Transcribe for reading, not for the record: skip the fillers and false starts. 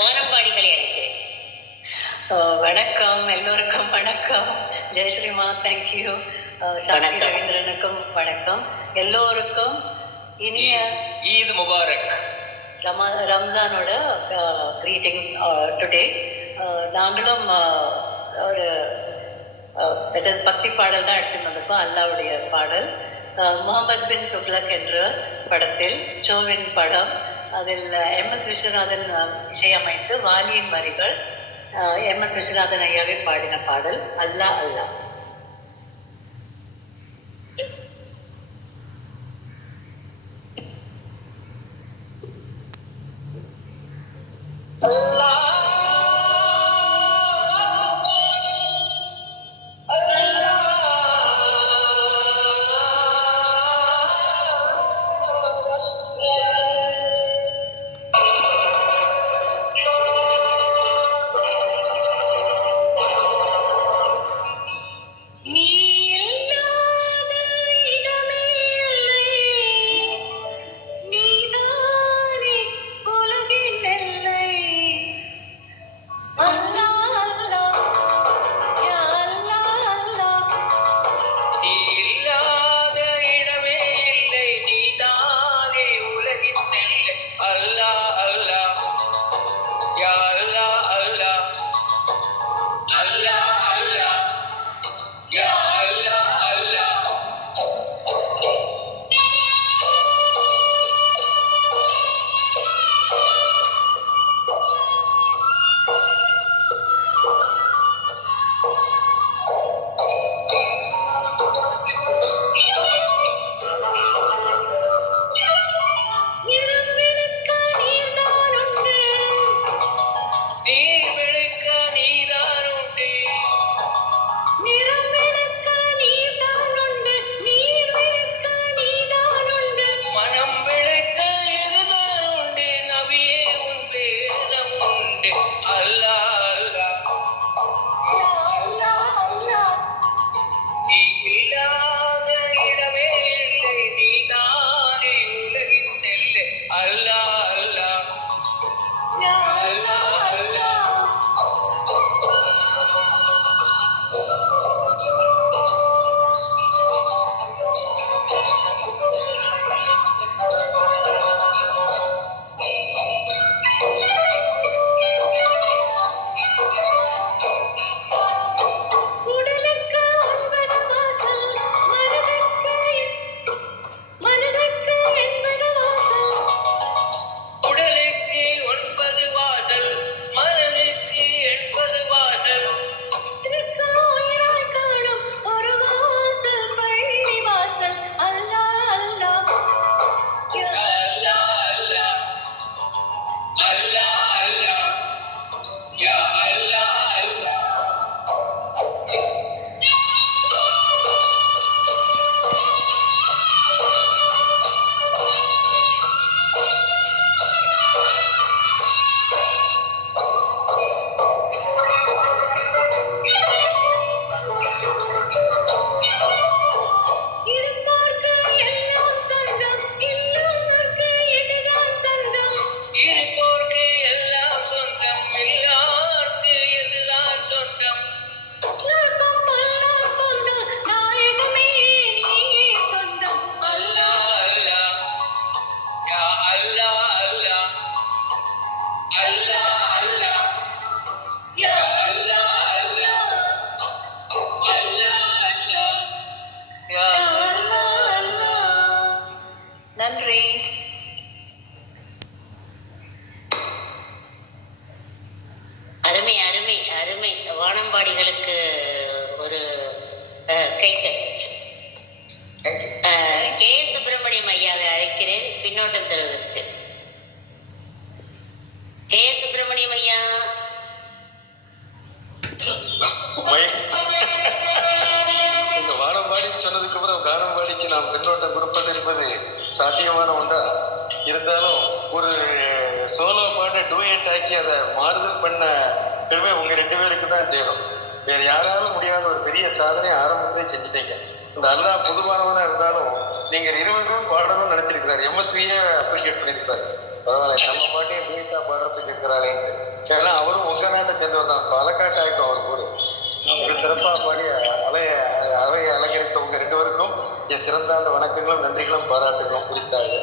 வானம்பாடிகளை அழைக்கிறேன். வணக்கம், எல்லோருக்கும் வணக்கம். ஜெயஸ்ரீமா, தேங்க்யூ. சாந்தி ரவீந்திரனுக்கும் வணக்கம். எல்லோருக்கும் இனிய ஈத் முபாரக். ரம்ஜானோட கிரீட்டிங்ஸ் டுடே. நாங்களும் ஒரு பக்தி பாடல் தான் எடுத்துன்னு வந்திருக்கோம். அல்லாவுடைய பாடல் முகமது பின் துக்ளக் என்ற படத்தில், சோவின் படம். அதில் MS விஸ்வநாதன் இசையமைத்து வாலியின் வரிகள் MS விஸ்வநாதன் ஐயாவே பாடின பாடல் அல்லா அல்லா. நன்றி. அருமை அருமை அருமை. வானம்பாடிகளுக்கு ஒரு கைத்தல். கே சுப்பிரமணியம் ஐயாவை அழைக்கிறேன் பின்னோட்டம் தருவதற்கு. கே சுப்பிரமணியம் ஐயா. இந்த வானம்பாடி சொன்னதுக்கு அப்புறம் கானம்பாடிக்கு நாம் பின்னோட்டம் கொடுப்பது என்பது சாத்தியமான ஒன்றா? இருந்தாலும் ஒரு சோலோ பாட்டை டூயட் ஆக்கி அதை மாறுதல் பண்ண பெருமை உங்க 2 பேருக்கு தான் சேரும். வேற யாராலும் முடியாத ஒரு பெரிய சாதனை ஆரம்பத்திலே செஞ்சுட்டீங்க. இந்த அல்லா பொதுவானவனா இருந்தாலும் நீங்க 20 பேரும் பாடணும்னு நினைச்சிருக்கிறாரு. MSVயே அப்ரிஷியேட் பண்ணியிருப்பாரு. பரவாயில்ல, நம்ம பாட்டையும் டூயட்டா பாடுறதுக்கு இருக்கிறாரு. ஏன்னா அவரும் உங்க நாட்டை சேர்ந்தவர் தான், பாலக்காட்டு ஆயிட்டும் அவர் கூட. ஒரு சிறப்பா பாடி அவையை அலங்கரித்த உங்க 2 பேருக்கும் என் சிறந்த வணக்கங்களும் நன்றிகளும் பாராட்டுகளும் குறித்தாங்க.